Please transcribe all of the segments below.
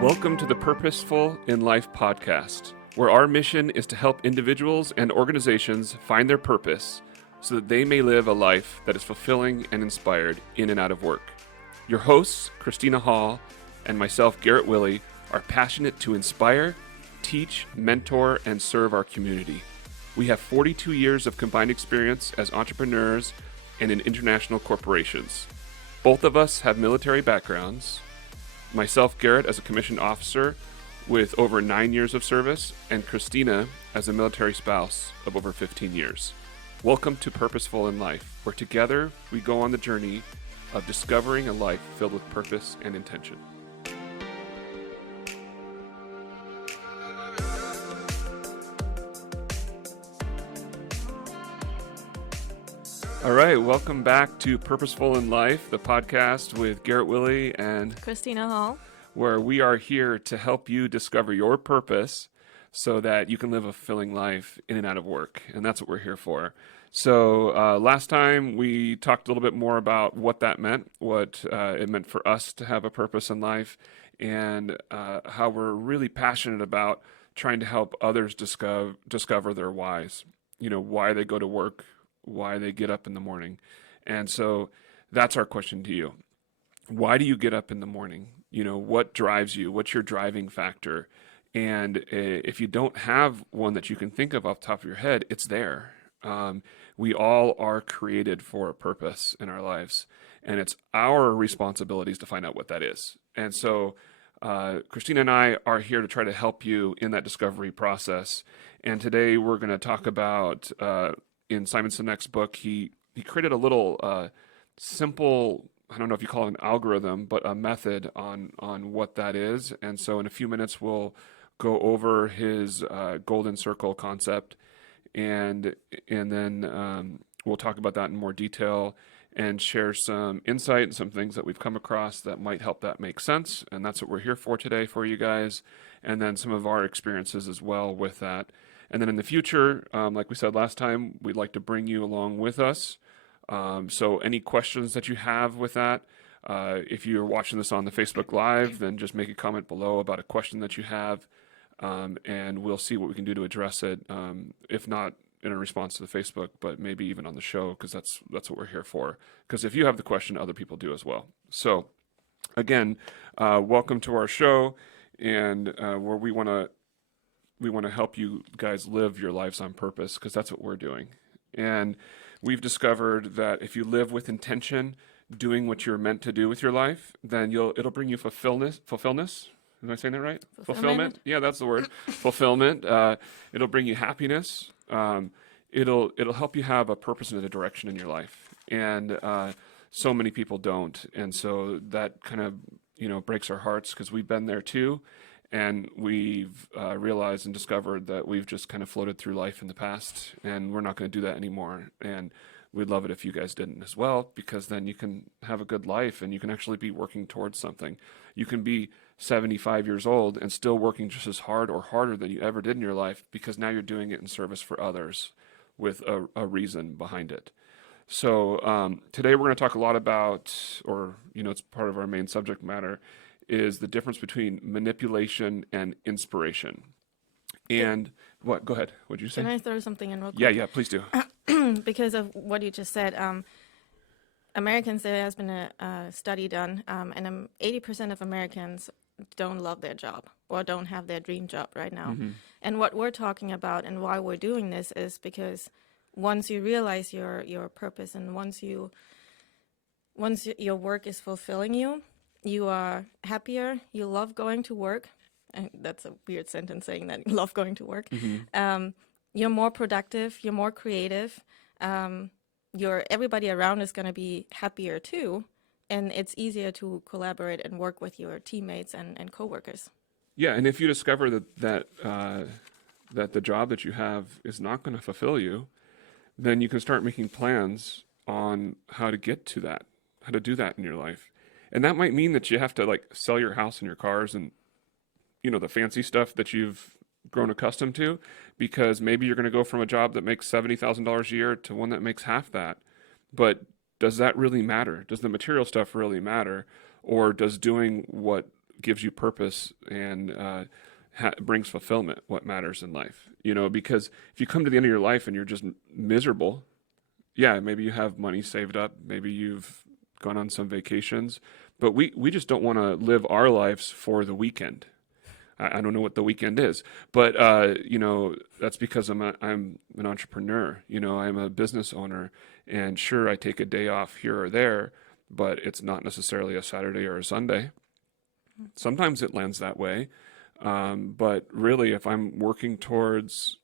Welcome to the Purposeful in Life podcast, where our mission is to help individuals and organizations find their purpose so that they may live a life that is fulfilling and inspired in and out of work. Your hosts, Christina Hall and myself, Garrett Willey, are passionate to inspire, teach, mentor, and serve our community. We have 42 years of combined experience as entrepreneurs and in international corporations. Both of us have military backgrounds. Myself, Garrett, as a commissioned officer with over 9 years of service, and Christina as a military spouse of over 15 years. Welcome to Purposeful in Life, where together we go on the journey of discovering a life filled with purpose and intention. All right, welcome back to Purposeful in Life, the podcast with Garrett Willey and Christina Hall, where we are here to help you discover your purpose so that you can live a fulfilling life in and out of work. And that's what we're here for. So last time we talked a little bit more about what that meant, what it meant for us to have a purpose in life, and how we're really passionate about trying to help others discover their whys, why they go to work, why they get up in the morning. And so that's our question to you. Why do you get up in the morning? What drives you? What's your driving factor? And if you don't have one that you can think of off the top of your head, it's there. We all are created for a purpose in our lives, and it's our responsibilities to find out what that is. And so Christina and I are here to try to help you in that discovery process. And today we're going to talk about in Simon Sinek's book, he created a little simple, I don't know if you call it an algorithm, but a method on what that is. And so in a few minutes, we'll go over his golden circle concept, and then we'll talk about that in more detail and share some insight and some things that we've come across that might help that make sense. And that's what we're here for today for you guys. And then some of our experiences as well with that. And then in the future, like we said last time, we'd like to bring you along with us. So any questions that you have with that, if you're watching this on the Facebook Live, then just make a comment below about a question that you have, and we'll see what we can do to address it, if not in a response to the Facebook, but maybe even on the show, because that's what we're here for. Because if you have the question, other people do as well. So again, welcome to our show, and where we want to help you guys live your lives on purpose, because that's what we're doing. And we've discovered that if you live with intention, doing what you're meant to do with your life, then it'll bring you fulfillment. Am I saying that right? Fulfillment. Yeah, that's the word. Fulfillment. It'll bring you happiness. It'll help you have a purpose and a direction in your life. And so many people don't. And so that kind of breaks our hearts, because we've been there too. And we've realized and discovered that we've just kind of floated through life in the past, and we're not going to do that anymore. And we'd love it if you guys didn't as well, because then you can have a good life and you can actually be working towards something. You can be 75 years old and still working just as hard or harder than you ever did in your life, because now you're doing it in service for others with a reason behind it. So today we're going to talk a lot about, or it's part of our main subject matter, is the difference between manipulation and inspiration. And what? Go ahead. What'd you say? Can I throw something in real quick? Yeah, please do. Because of what you just said, Americans, there has been a study done, and 80% of Americans don't love their job or don't have their dream job right now. Mm-hmm. And what we're talking about and why we're doing this is because once you realize your purpose, and once your work is fulfilling you, you are happier, you love going to work. And that's a weird sentence, saying that you love going to work. Mm-hmm. You're more productive, you're more creative, everybody around is going to be happier too, and it's easier to collaborate and work with your teammates and coworkers. Yeah, and if you discover that the job that you have is not going to fulfill you, then you can start making plans on how to get to that, how to do that in your life. And that might mean that you have to sell your house and your cars and, the fancy stuff that you've grown accustomed to, because maybe you're going to go from a job that makes $70,000 a year to one that makes half that. But does that really matter? Does the material stuff really matter? Or does doing what gives you purpose and brings fulfillment, what matters in life. Because if you come to the end of your life and you're just miserable, yeah, maybe you have money saved up, maybe you've gone on some vacations, but we just don't want to live our lives for the weekend. I don't know what the weekend is, but that's because I'm an entrepreneur. I'm a business owner, and sure, I take a day off here or there, but it's not necessarily a Saturday or a Sunday. Sometimes it lands that way, but really, if I'm working towards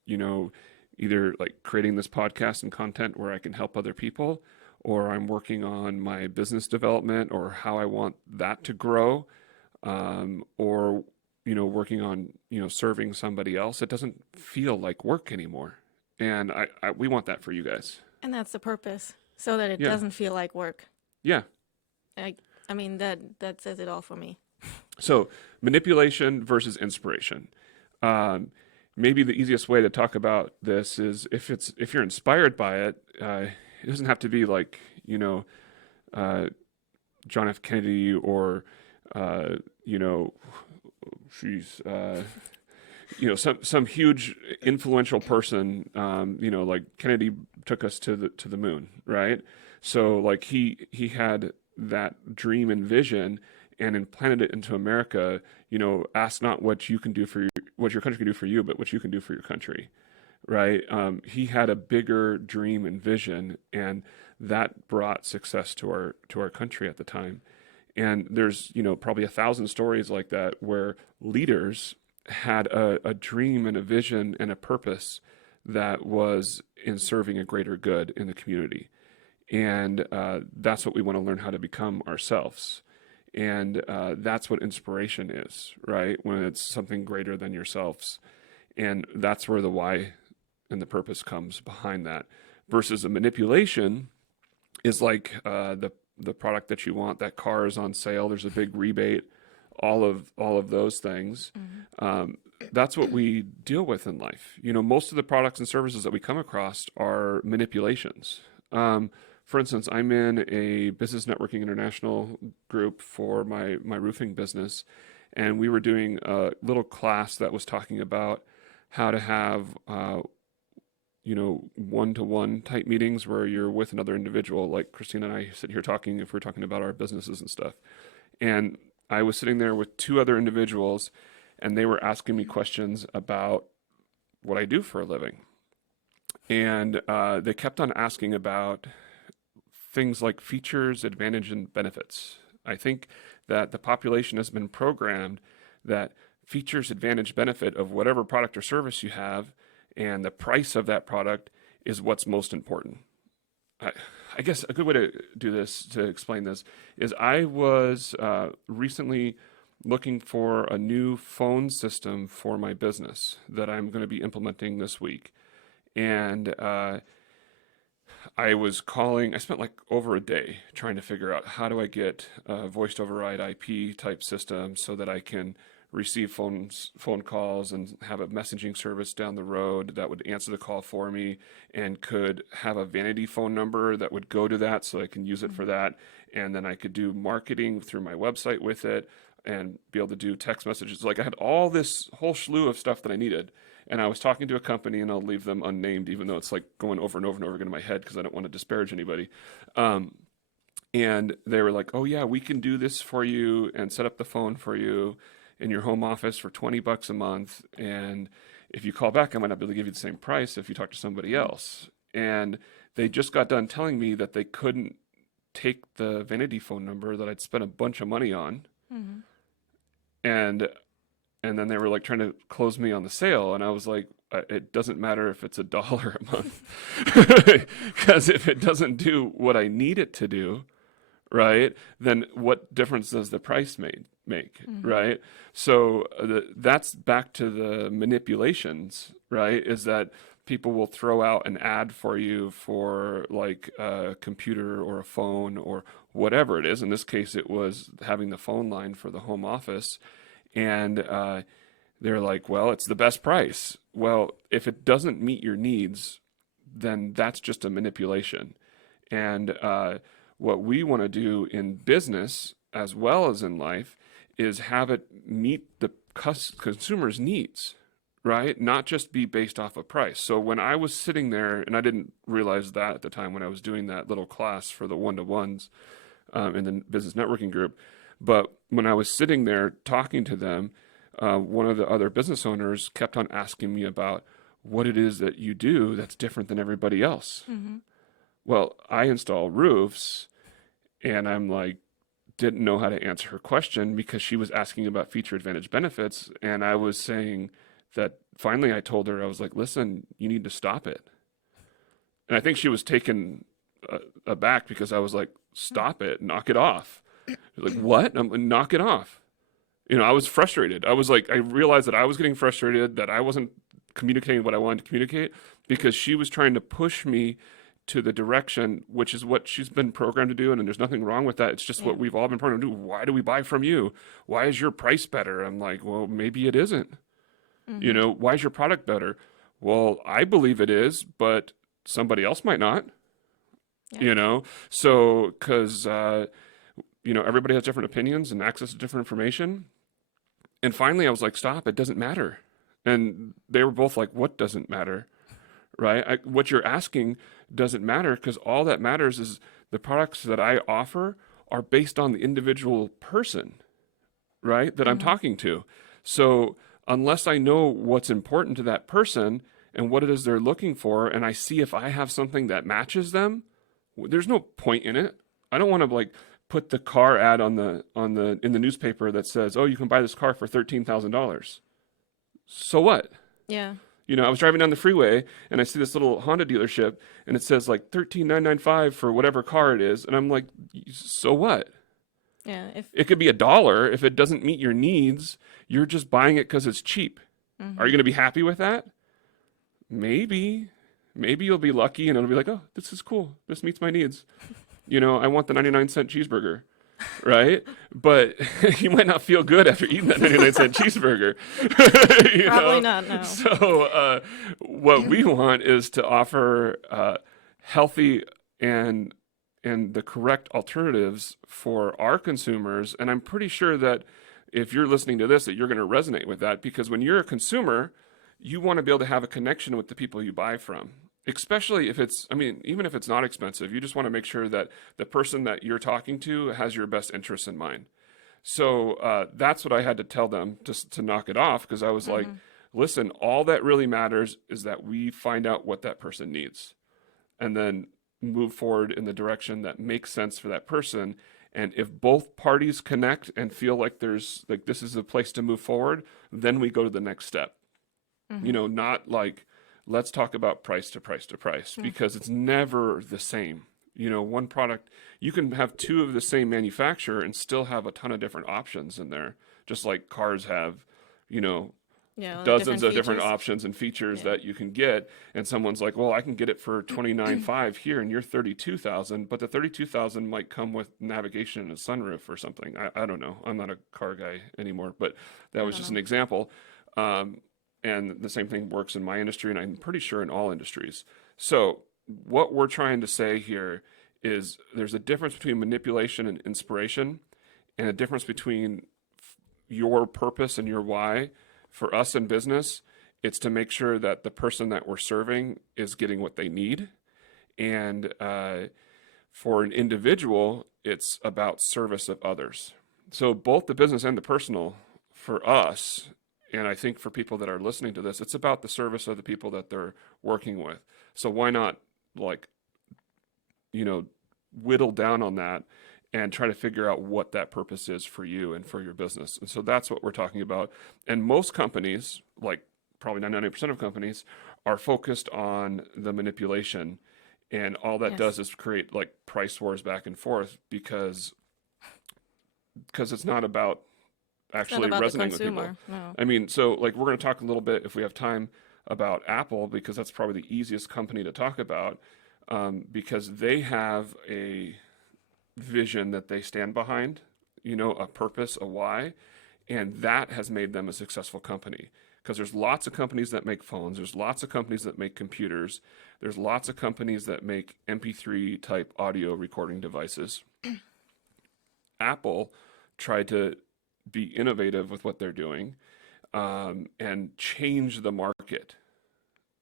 either like creating this podcast and content where I can help other people, or I'm working on my business development or how I want that to grow, or working on serving somebody else, it doesn't feel like work anymore. And we want that for you guys. And that's the purpose, so that it Yeah, doesn't feel like work. yeah. I, I mean, that says it all for me. So manipulation versus inspiration. Um, Maybe the easiest way to talk about this is if you're inspired by it, it doesn't have to be like uh, John F. Kennedy or uh, you know, she's some huge influential person. Like Kennedy took us to the moon, right? So like he had that dream and vision and implanted it into America. Ask not what you can do for what your country can do for you, but what you can do for your country, right? He had a bigger dream and vision, and that brought success to our country at the time. And there's probably 1,000 stories like that where leaders had a dream and a vision and a purpose that was in serving a greater good in the community. And that's what we want to learn how to become ourselves. And that's what inspiration is, right? When it's something greater than yourselves. And that's where the why and the purpose comes behind that. Versus a manipulation is like the product that you want. That car is on sale. There's a big rebate. All of those things. That's what we deal with in life. Most of the products and services that we come across are manipulations. For instance, I'm in a Business Networking International group for my roofing business, and we were doing a little class that was talking about how to have one-to-one type meetings where you're with another individual, like Christina and I sit here talking if we're talking about our businesses and stuff. And I was sitting there with two other individuals, and they were asking me questions about what I do for a living. And they kept on asking about things like features, advantage, and benefits. I think that the population has been programmed that features, advantage, benefit of whatever product or service you have and the price of that product is what's most important. I guess a good way to do this, to explain this, is I was recently looking for a new phone system for my business that I'm going to be implementing this week. And I spent like over a day trying to figure out how do I get a voice override IP type system so that I can receive phone calls and have a messaging service down the road that would answer the call for me and could have a vanity phone number that would go to that so I can use it for that. And then I could do marketing through my website with it and be able to do text messages. Like I had all this whole slew of stuff that I needed. And I was talking to a company, and I'll leave them unnamed, even though it's like going over and over and over again in my head because I don't want to disparage anybody. And they were like, "Oh yeah, we can do this for you and set up the phone for you in your home office for $20 a month. And if you call back, I might not be able to give you the same price if you talk to somebody else." And they just got done telling me that they couldn't take the vanity phone number that I'd spent a bunch of money on, and then they were like trying to close me on the sale, and I was like, it doesn't matter if it's $1 a month, because if it doesn't do what I need it to do, right, then what difference does the price make, right? So that's back to the manipulations, right? Is that people will throw out an ad for you for like a computer or a phone or whatever it is. In this case, it was having the phone line for the home office. And they're like, well, it's the best price. Well, if it doesn't meet your needs, then that's just a manipulation. And what we want to do in business as well as in life is have it meet the consumer's needs, right? Not just be based off of price. So when I was sitting there, and I didn't realize that at the time when I was doing that little class for the one-to-ones in the business networking group, but when I was sitting there talking to them, one of the other business owners kept on asking me about what it is that you do that's different than everybody else. Mm-hmm. Well, I install roofs, and I'm like, didn't know how to answer her question because she was asking about feature advantage benefits. And I was saying that finally I told her, I was like, listen, you need to stop it. And I think she was taken aback because I was like, stop it, knock it off. She was like, what? I'm like, knock it off. You know, I was frustrated. I was like, I realized that I was getting frustrated, that I wasn't communicating what I wanted to communicate because she was trying to push me to the direction, which is what she's been programmed to do. And there's nothing wrong with that. It's just Yeah. what we've all been programmed to do. Why do we buy from you? Why is your price better? I'm like, well, maybe it isn't. You Mm-hmm. know, why is your product better? Well, I believe it is, but somebody else might not, Yeah. you know? So, because, you know, everybody has different opinions and access to different information. And finally, I was like, stop, it doesn't matter. And they were both like, what doesn't matter? Right? What you're asking doesn't matter because all that matters is the products that I offer are based on the individual person, right? That I'm Mm-hmm. talking to. So unless I know what's important to that person and what it is they're looking for, and I see if I have something that matches them, there's no point in it. I don't want to like put the car ad on the in the newspaper that says, "Oh, you can buy this car for $13,000." So what? Yeah. You know, I was driving down the freeway and I see this little Honda dealership and it says like 13,995 for whatever car it is, and I'm like, so what? Yeah. It could be $1. If it doesn't meet your needs, you're just buying it because it's cheap. Are Mm-hmm. you going to be happy with that? Maybe. Maybe you'll be lucky and it'll be like, oh, this is cool. This meets my needs. You know, I want the 99-cent cheeseburger, right? But you might not feel good after eating that 99-cent cheeseburger. You Probably know? not. No. So, what we want is to offer healthy and the correct alternatives for our consumers. And I'm pretty sure that if you're listening to this, that you're going to resonate with that because when you're a consumer, you want to be able to have a connection with the people you buy from. Especially if it's, I mean, even if it's not expensive, you just want to make sure that the person that you're talking to has your best interests in mind. So that's what I had to tell them to knock it off because I was like, Mm-hmm. listen, all that really matters is that we find out what that person needs and then move forward in the direction that makes sense for that person. And if both parties connect and feel like there's like this is a place to move forward, then we go to the next step. You Mm-hmm. know, not like let's talk about price to price to price because it's never the same. You know, one product, you can have two of the same manufacturer and still have a ton of different options in there, just like cars have, you know, Yeah. All the dozens different of different features. options and features Yeah. that you can get. And someone's like, well, I can get it for 29.5 here and you're 32,000, but the 32,000 might come with navigation and a sunroof or something. I don't know. I'm not a car guy anymore, but that I was don't just know. an example. And the same thing works in my industry, and I'm pretty sure in all industries. So, what we're trying to say here is there's a difference between manipulation and inspiration, and a difference between your purpose and your why. For us in business, it's to make sure that the person that we're serving is getting what they need. And for an individual, it's about service of others. So, both the business and the personal for us and I think for people that are listening to this, it's about the service of the people that they're working with. So why not like, you know, whittle down on that and try to figure out what that purpose is for you and for your business. And so that's what we're talking about. And most companies, like probably 99% of companies, are focused on the manipulation. And all that Yes. does is create like price wars back and forth because it's not about It's not actually about the resonating with people. consumer. No. I mean, so like we're going to talk a little bit if we have time about Apple because that's probably the easiest company to talk about because they have a vision that they stand behind, you know, a purpose, a why, and that has made them a successful company. Because there's lots of companies that make phones, there's lots of companies that make computers, there's lots of companies that make MP3 type audio recording devices. Apple tried to be innovative with what they're doing, and change the market,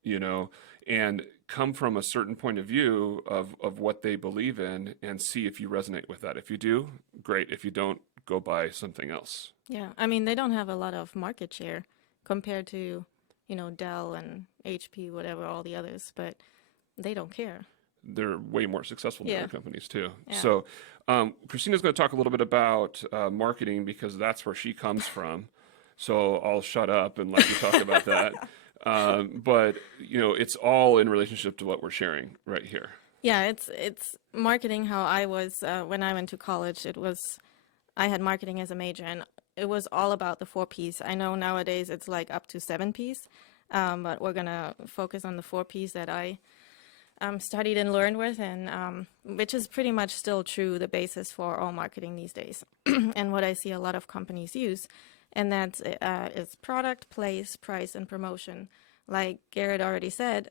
you know, and come from a certain point of view of what they believe in and see if you resonate with that. If you do, great. If you don't, go buy something else. Yeah, I mean, they don't have a lot of market share compared to, Dell and HP, whatever, all the others, but they don't care. They're way more successful than Yeah, other companies too. yeah. So, Christina's going to talk a little bit about marketing because that's where she comes from. So I'll shut up and let you talk about that. But it's all in relationship to what we're sharing right here. Yeah, it's marketing how I was when I went to college. I had marketing as a major, and it was all about the four P's. I know nowadays it's like up to seven P's, but we're gonna focus on the four P's that I studied and learned with, and which is pretty much still true, the basis for all marketing these days, and what I see a lot of companies use, and that is product, place, price, and promotion. Like Garrett already said,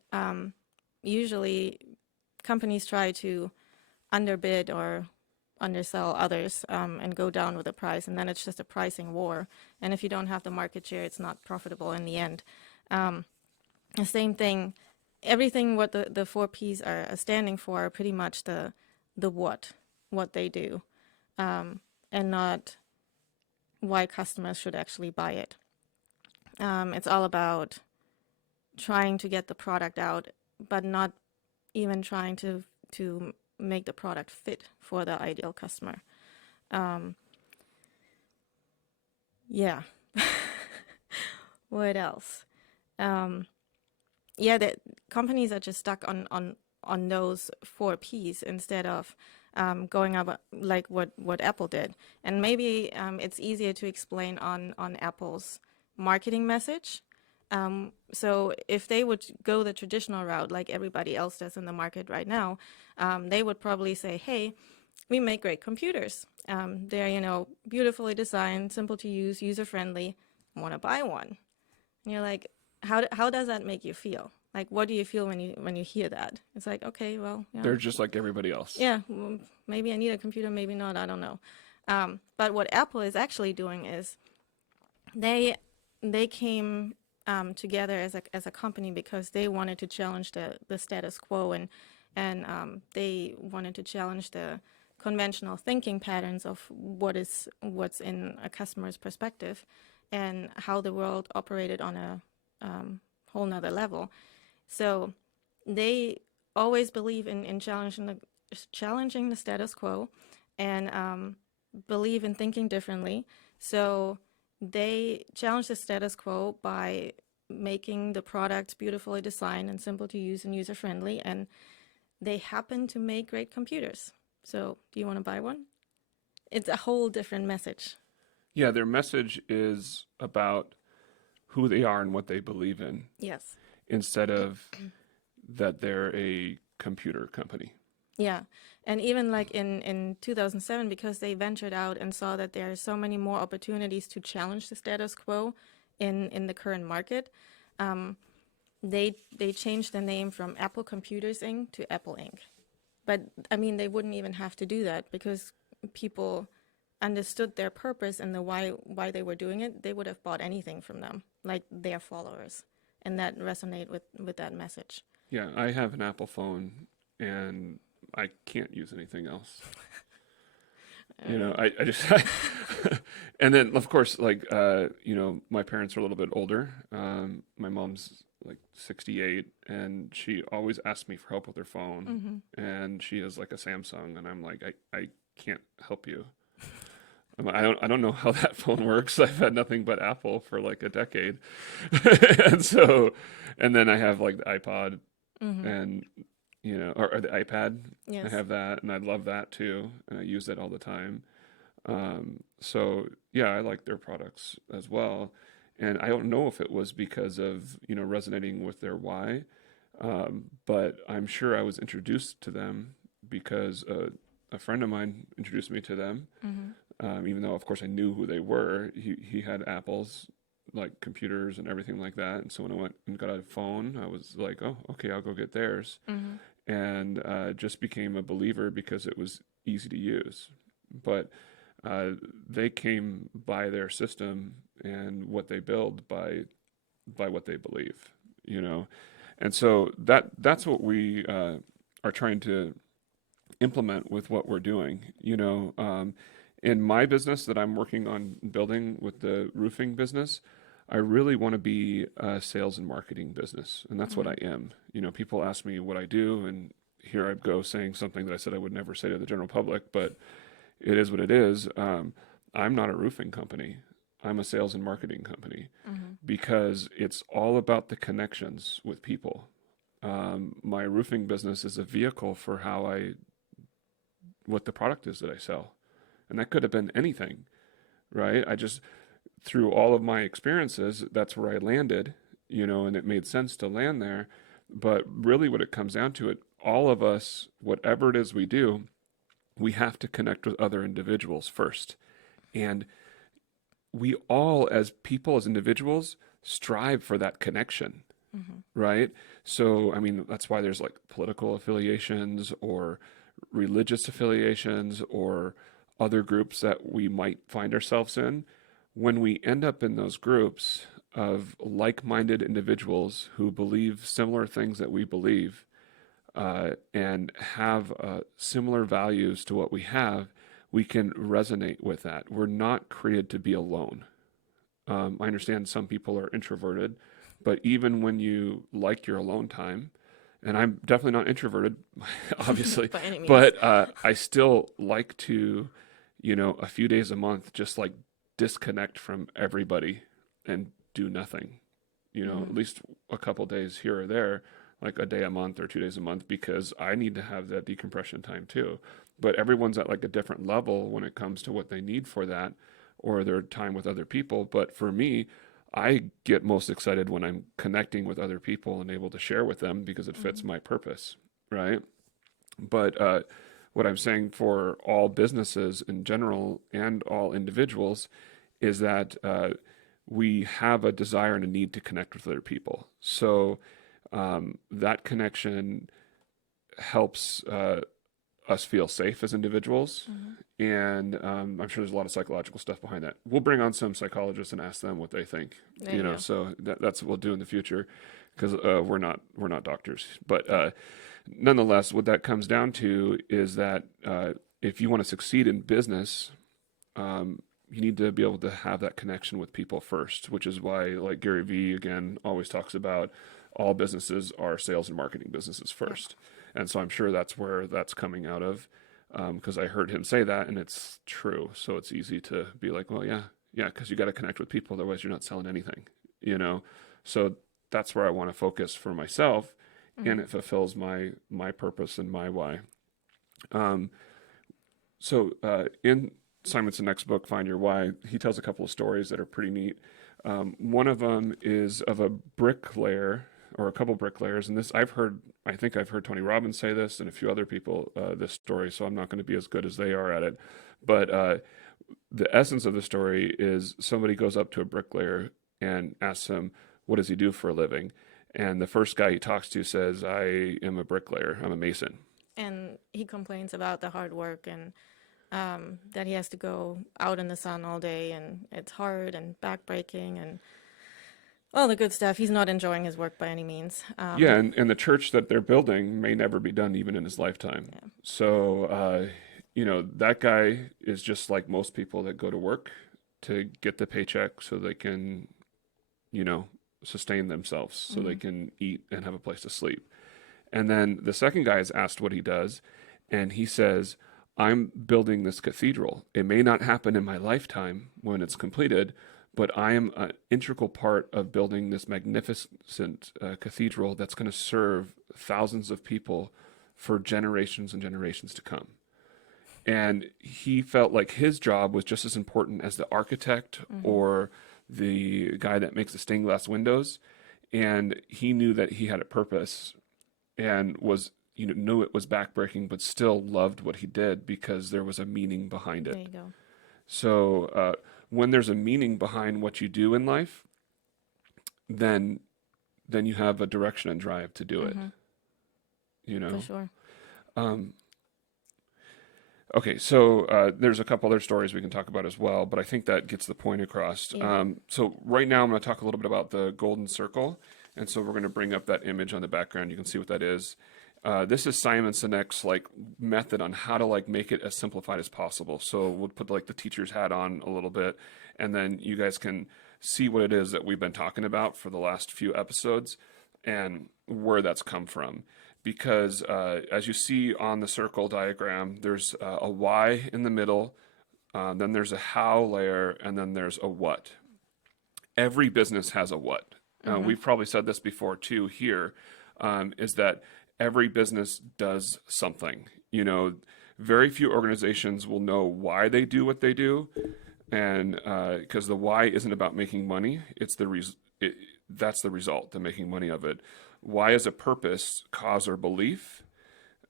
usually companies try to underbid or undersell others and go down with the price, and then it's just a pricing war. And if you don't have the market share, it's not profitable in the end. The same thing, everything what the four P's are standing for are pretty much the what they do, and not why customers should actually buy it. It's all about trying to get the product out, but not even trying to make the product fit for the ideal customer. Yeah. What else? Yeah, that companies are just stuck on those four P's instead of going up like what Apple did. And maybe it's easier to explain on Apple's marketing message. So if they would go the traditional route like everybody else does in the market right now, they would probably say, hey, we make great computers. They're, beautifully designed, simple to use, user-friendly. Want to buy one? And you're like, how does that make you feel? Like, what do you feel when you hear that? It's like, okay, well, yeah. They're just like everybody else. Yeah, well, maybe I need a computer, maybe not, I don't know. But what Apple is actually doing is they came together as a company because they wanted to challenge the status quo, and they wanted to challenge the conventional thinking patterns of what's in a customer's perspective and how the world operated on a whole nother level. So they always believe in challenging the status quo and believe in thinking differently. So they challenge the status quo by making the product beautifully designed and simple to use and user friendly. And they happen to make great computers. So do you want to buy one? It's a whole different message. Yeah, their message is about who they are and what they believe in Yes. instead of that they're a computer company. Yeah. And even like in 2007, because they ventured out and saw that there are so many more opportunities to challenge the status quo in the current market, they changed the name from Apple Computers Inc. to Apple Inc. But I mean, they wouldn't even have to do that because people understood their purpose and the why they were doing it. They would have bought anything from them, like their followers, and that resonate with that message. Yeah, I have an Apple phone and I can't use anything else. I just, and then of course, like, my parents are a little bit older. My mom's like 68 and she always asks me for help with her phone. And she has like a Samsung and I'm like, I can't help you. I don't know how that phone works. I've had nothing but Apple for like a decade. And then I have like the iPod and or the iPad. Yes. I have that, and I love that too, and I use it all the time. So yeah, I like their products as well, and I don't know if it was because of resonating with their why, but I'm sure I was introduced to them because a friend of mine introduced me to them. Even though of course I knew who they were. He had Apples, like computers and everything like that. And so when I went and got a phone, I was like, oh, okay, I'll go get theirs. And just became a believer because it was easy to use. But uh, they came by their system and what they build by what they believe, you know. And so that's what we are trying to implement with what we're doing. In my business that I'm working on building with the roofing business, I really want to be a sales and marketing business, and that's what I Mm-hmm. am. People ask me what I do, and here I go saying something that I said I would never say to the general public, but it is what it is. I'm not a roofing company. I'm a sales and marketing company Mm-hmm. because it's all about the connections with people. My roofing business is a vehicle for what the product is that I sell. And that could have been anything, right? I just, through all of my experiences, that's where I landed, and it made sense to land there. But really, what it comes down to, all of us, whatever it is we do, we have to connect with other individuals first. And we all, as people, as individuals, strive for that connection, Mm-hmm. right? So, I mean, that's why there's like political affiliations or religious affiliations or other groups that we might find ourselves in. When we end up in those groups of like minded individuals who believe similar things that we believe, and have similar values to what we have, we can resonate with that. We're not created to be alone. I understand some people are introverted, but even when you like your alone time, and I'm definitely not introverted, obviously, By any means. but I still like to, a few days a month, just like disconnect from everybody and do nothing, Mm-hmm. at least a couple days here or there, like a day a month or 2 days a month, because I need to have that decompression time too. But everyone's at like a different level when it comes to what they need for that or their time with other people. But for me, I get most excited when I'm connecting with other people and able to share with them because it fits Mm-hmm. my purpose, right? But what I'm saying for all businesses in general and all individuals is that we have a desire and a need to connect with other people. So that connection helps us feel safe as individuals. Mm-hmm. And I'm sure there's a lot of psychological stuff behind that. We'll bring on some psychologists and ask them what they think. There you go. So that's what we'll do in the future because we're not doctors. But Yeah. nonetheless, what that comes down to is that if you want to succeed in business, you need to be able to have that connection with people first, which is why, like Gary Vee again always talks about, all businesses are sales and marketing businesses Yeah. first. And so I'm sure that's where that's coming out of, because I heard him say that, and it's true. So it's easy to be like, well, yeah, yeah, because you got to connect with people, otherwise you're not selling anything, you know. So that's where I want to focus for myself, and Mm-hmm. it fulfills my purpose and my why. Um, so in Simon's next book, Find Your Why, he tells a couple of stories that are pretty neat. One of them is of a bricklayer or a couple bricklayers, and this I think I've heard Tony Robbins say this and a few other people this story, so I'm not going to be as good as they are at it. But the essence of the story is somebody goes up to a bricklayer and asks him, "What does he do for a living?" And the first guy he talks to says, "I am a bricklayer. I'm a mason." And he complains about the hard work and that he has to go out in the sun all day and it's hard and backbreaking and all the good stuff. He's not enjoying his work by any means. Yeah, and the church that they're building may never be done even in his lifetime. Yeah. So, that guy is just like most people that go to work to get the paycheck so they can, you know, sustain themselves, so they Mm-hmm. can eat and have a place to sleep. And then the second guy is asked what he does, and he says, I'm building this cathedral. It may not happen in my lifetime when it's completed, but I am an integral part of building this magnificent cathedral that's going to serve thousands of people for generations and generations to come. And he felt like his job was just as important as the architect Mm-hmm. or the guy that makes the stained glass windows. And he knew that he had a purpose and knew it was backbreaking, but still loved what he did because there was a meaning behind There it. you go. So when there's a meaning behind what you do in life, then you have a direction and drive to do it. Mm-hmm. You For know. sure. Um, Okay, so there's a couple other stories we can talk about as well, but I think that gets the point across. Yeah. So right now I'm going to talk a little bit about the golden circle, and so we're going to bring up that image on the background. You can see what that is. This is Simon Sinek's like method on how to like make it as simplified as possible. So we'll put like the teacher's hat on a little bit, and then you guys can see what it is that we've been talking about for the last few episodes and where that's come from. Because as you see on the circle diagram, there's a why in the middle, then there's a how layer, and then there's a what. Every business has a what. We've probably said this before too here, is that every business does something. You know, very few organizations will know why they do what they do, and because the why isn't about making money, it's that's the result, the making money of it. Why is a purpose, cause, or belief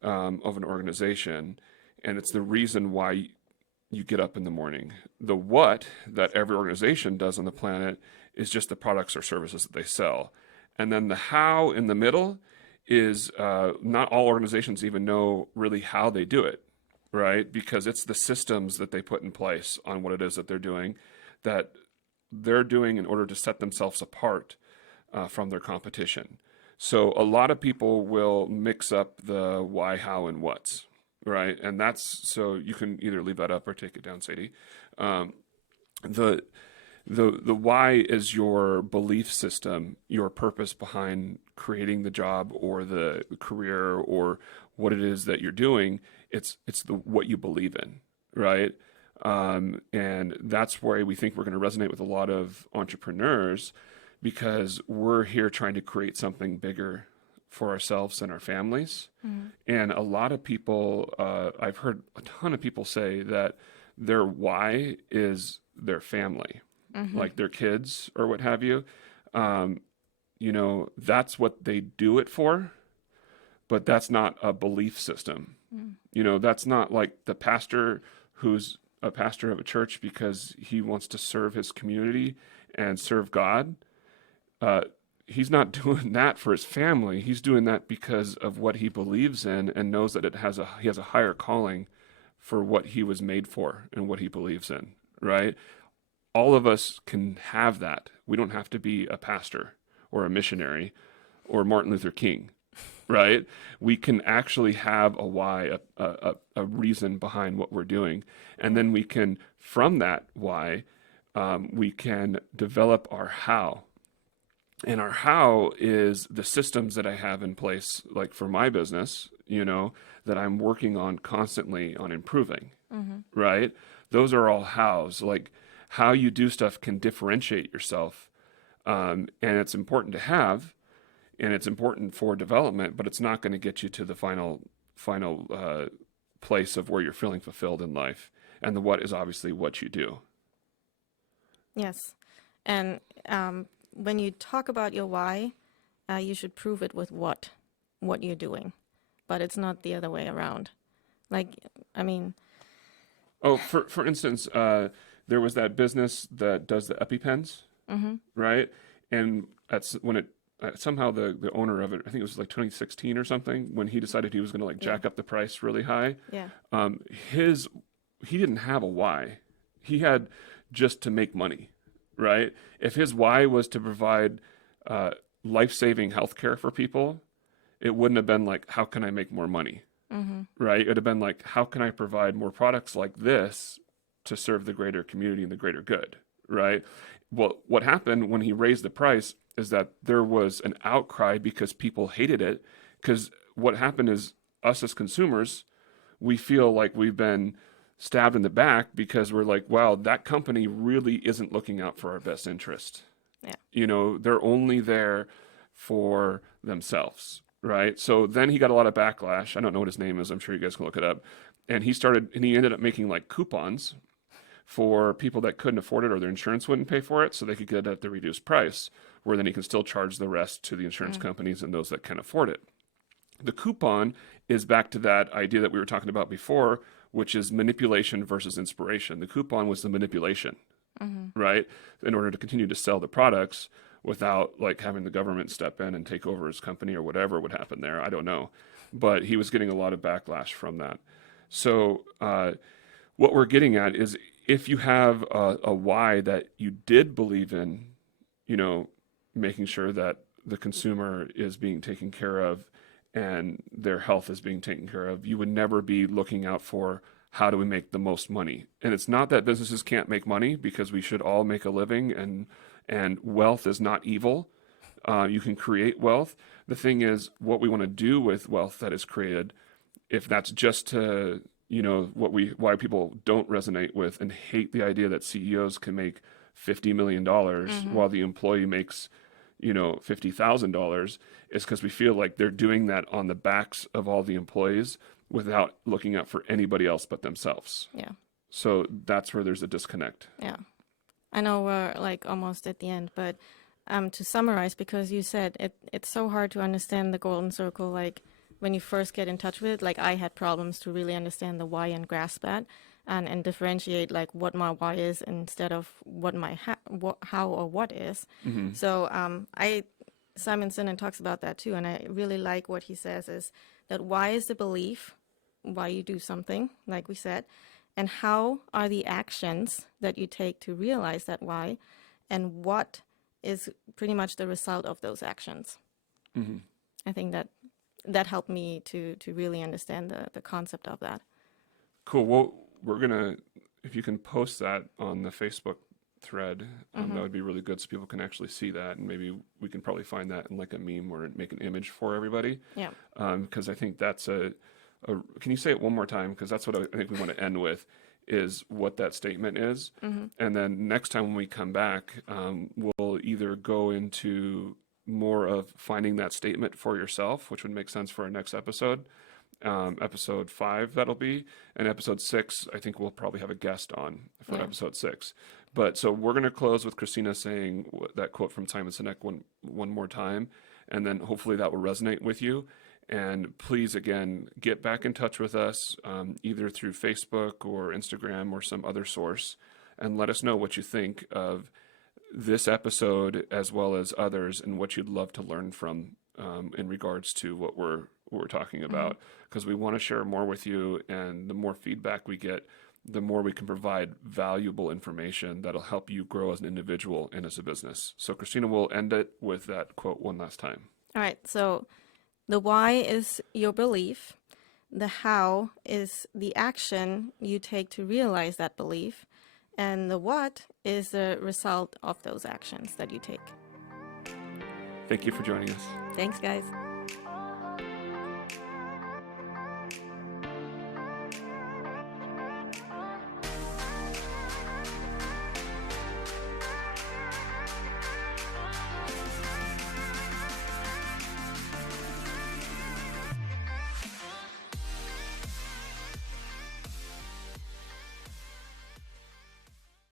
of an organization, and it's the reason why you get up in the morning. The what that every organization does on the planet is just the products or services that they sell. And then the how in the middle is not all organizations even know really how they do it, right? Because it's the systems that they put in place on what it is that they're doing in order to set themselves apart from their competition. So a lot of people will mix up the why, how, and what's, right? And that's so you can either leave that up or take it down, Sadie. The the why is your belief system, your purpose behind creating the job or the career or what it is that you're doing. It's the what you believe in, right? And that's why we think we're going to resonate with a lot of entrepreneurs because we're here trying to create something bigger for ourselves and our families. And a lot of people, I've heard a ton of people say that their why is their family, like their kids or what have you. That's what they do it for, but that's not a belief system. That's not like the pastor who's a pastor of a church because he wants to serve his community and serve God. He's not doing that for his family. He's doing that because of what he believes in and knows that he has a higher calling for what he was made for and what he believes in, right? All of us can have that. We don't have to be a pastor or a missionary or Martin Luther King, right? We can actually have a why, a reason behind what we're doing. And then we can, from that why, we can develop our how. And our how is the systems that I have in place, like for my business, that I'm working on constantly on improving, right? Those are all hows. Like how you do stuff can differentiate yourself. And it's important to have, and it's important for development, but it's not going to get you to the final place of where you're feeling fulfilled in life. And the what is obviously what you do. Yes. And when you talk about your why, you should prove it with what you're doing, but it's not the other way around. Oh, for instance, there was that business that does the EpiPens, right? And that's when it somehow the owner of it, I think it was like 2016 or something, when he decided he was going to like jack up the price really high. Yeah. He didn't have a why. He had just to make money, right? If his why was to provide life-saving healthcare for people, it wouldn't have been like, how can I make more money? Right? It would have been like, how can I provide more products like this to serve the greater community and the greater good, right? Well, what happened when he raised the price is that there was an outcry because people hated it. Because what happened is us as consumers, we feel like we've been stabbed in the back because we're like, wow, that company really isn't looking out for our best interest. Yeah. They're only there for themselves, right? So then he got a lot of backlash. I don't know what his name is. I'm sure you guys can look it up. And he ended up making like coupons for people that couldn't afford it or their insurance wouldn't pay for it so they could get it at the reduced price, where then he can still charge the rest to the insurance companies and those that can afford it. The coupon is back to that idea that we were talking about before, which is manipulation versus inspiration. The coupon was the manipulation, right? In order to continue to sell the products without like having the government step in and take over his company or whatever would happen there. I don't know. But he was getting a lot of backlash from that. So what we're getting at is if you have a why that you did believe in, you know, making sure that the consumer is being taken care of and their health is being taken care of, you would never be looking out for how do we make the most money. And it's not that businesses can't make money, because we should all make a living, and wealth is not evil. You can create wealth. The thing is, what we want to do with wealth that is created, if that's just to, why people don't resonate with and hate the idea that CEOs can make $50 million while the employee makes, $50,000, is because we feel like they're doing that on the backs of all the employees without looking out for anybody else but themselves. Yeah. So that's where there's a disconnect. Yeah. I know we're like almost at the end, but to summarize, because you said it's so hard to understand the golden circle, like when you first get in touch with it, like I had problems to really understand the why and grasp that and differentiate like what my why is instead of what my how or what is. Mm-hmm. So Simon Sinek talks about that too, and I really like what he says is that why is the belief, why you do something, like we said, and how are the actions that you take to realize that why, and what is pretty much the result of those actions. Mm-hmm. I think that helped me to really understand the concept of that. Cool. Well, we're gonna, if you can post that on the Facebook thread, that would be really good, so people can actually see that, and maybe we can probably find that in like a meme or make an image for everybody. Yeah. Because I think that's can you say it one more time? Because that's what I think we want to end with, is what that statement is. And then next time when we come back, we'll either go into more of finding that statement for yourself, which would make sense for our next episode. Episode 5, that'll be. And episode 6, I think we'll probably have a guest on for episode 6. But so we're going to close with Christina saying that quote from Simon Sinek one more time. And then hopefully that will resonate with you. And please, again, get back in touch with us, either through Facebook or Instagram or some other source, and let us know what you think of this episode as well as others, and what you'd love to learn from in regards to what we're talking about. Because we want to share more with you, and the more feedback we get, the more we can provide valuable information that'll help you grow as an individual and as a business. So Christina will end it with that quote one last time. All right. So the why is your belief. The how is the action you take to realize that belief. And the what is the result of those actions that you take. Thank you for joining us. Thanks, guys.